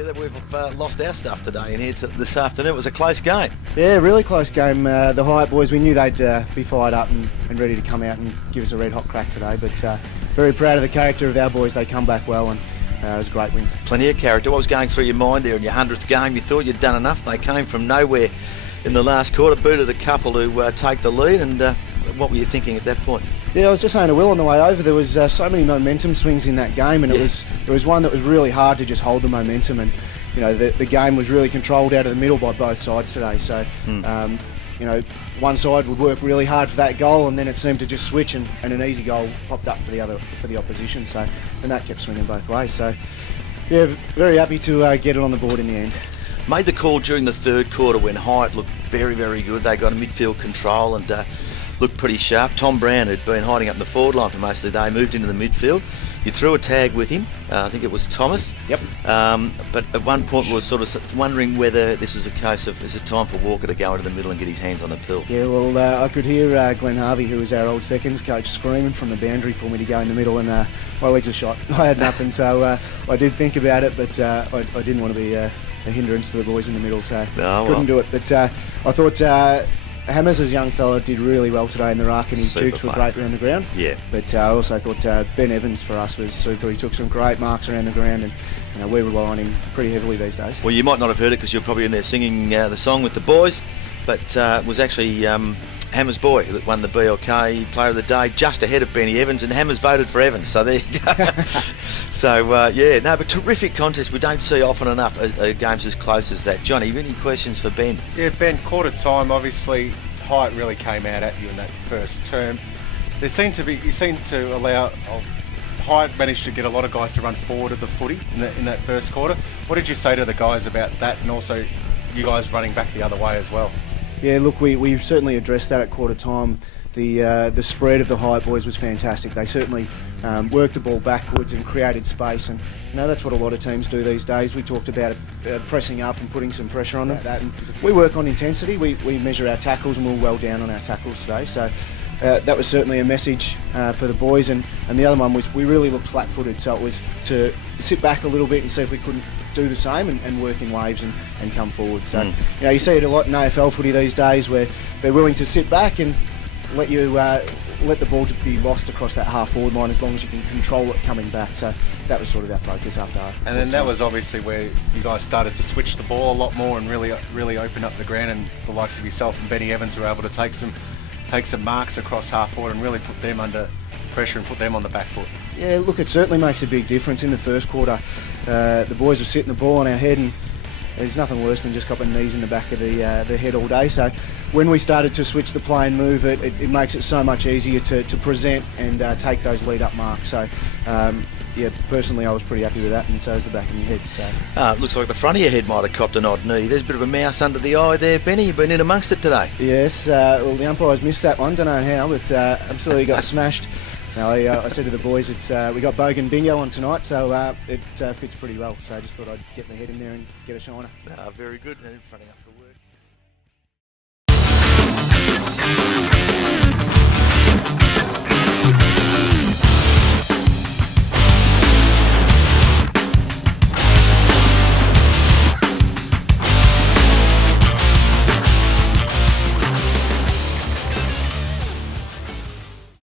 together. We've lost our stuff today in here this afternoon. It was a close game. Yeah, really close game. The Hyatt boys, we knew they'd be fired up and ready to come out and give us a red hot crack today, but very proud of the character of our boys. They come back well, and it was a great win. Plenty of character. What was going through your mind there in your 100th game? You thought you'd done enough. They came from nowhere in the last quarter, booted a couple to take the lead, and what were you thinking at that point? Yeah, I was just saying to Will on the way over, there was so many momentum swings in that game, and it was one that was really hard to just hold the momentum, and you know the game was really controlled out of the middle by both sides today. So you know, one side would work really hard for that goal, and then it seemed to just switch, and an easy goal popped up for the opposition. So and that kept swinging both ways. So yeah, very happy to get it on the board in the end. Made the call during the third quarter when Hyatt looked very, very good. They got a midfield control and looked pretty sharp. Tom Brown, who'd been hiding up in the forward line for most of the day, moved into the midfield. You threw a tag with him. I think it was Thomas. Yep. But at one point we were sort of wondering whether this was a case of, is it time for Walker to go into the middle and get his hands on the pill? Yeah, well, I could hear Glenn Harvey, who was our old seconds coach, screaming from the boundary for me to go in the middle, and my legs were shot. I had nothing, so I did think about it, but I didn't want to be a hindrance to the boys in the middle, so couldn't do it. But I thought Hammers, as a young fella, did really well today in the ruck, and his jukes were great around the ground. Yeah. But I also thought Ben Evans for us was super. He took some great marks around the ground, and you know, we rely on him pretty heavily these days. Well, you might not have heard it because you're probably in there singing the song with the boys, but it was actually Hammers' boy that won the BLK Player of the Day, just ahead of Benny Evans, and Hammers voted for Evans. So there you go. So yeah, no, but terrific contest. We don't see often enough games as close as that. Johnny, any questions for Ben? Yeah, Ben, quarter time, obviously Hyatt really came out at you in that first term. You seem to allow Hyatt managed to get a lot of guys to run forward of the footy in that first quarter. What did you say to the guys about that, and also you guys running back the other way as well? Yeah, look, we've certainly addressed that at quarter time. The spread of the Hyatt boys was fantastic. They certainly worked the ball backwards and created space, and you know that's what a lot of teams do these days. We talked about pressing up and putting some pressure on them. And we work on intensity. We measure our tackles, and we're well down on our tackles today. So that was certainly a message for the boys. And the other one was we really looked flat-footed. So it was to sit back a little bit and see if we couldn't do the same and work in waves and come forward. So you know, you see it a lot in AFL footy these days where they're willing to sit back and let the ball be lost across that half-forward line as long as you can control it coming back. So that was sort of our focus after. And then that was obviously where you guys started to switch the ball a lot more and really open up the ground, and the likes of yourself and Benny Evans were able to take some marks across half-forward and really put them under pressure and put them on the back foot. Yeah, look, it certainly makes a big difference in the first quarter. The boys were sitting the ball on our head, and there's nothing worse than just copping knees in the back of the head all day. So when we started to switch the play and move it makes it so much easier to present and take those lead-up marks. So yeah, personally I was pretty happy with that, and so is the back of your head. So looks like the front of your head might have copped an odd knee. There's a bit of a mouse under the eye there, Benny. You've been in amongst it today. Yes, well, the umpires missed that one, don't know how, but absolutely got smashed. Now, I said to the boys, we got Bogan Bingo on tonight, so it fits pretty well. So I just thought I'd get my head in there and get a shiner. Very good. In front of you.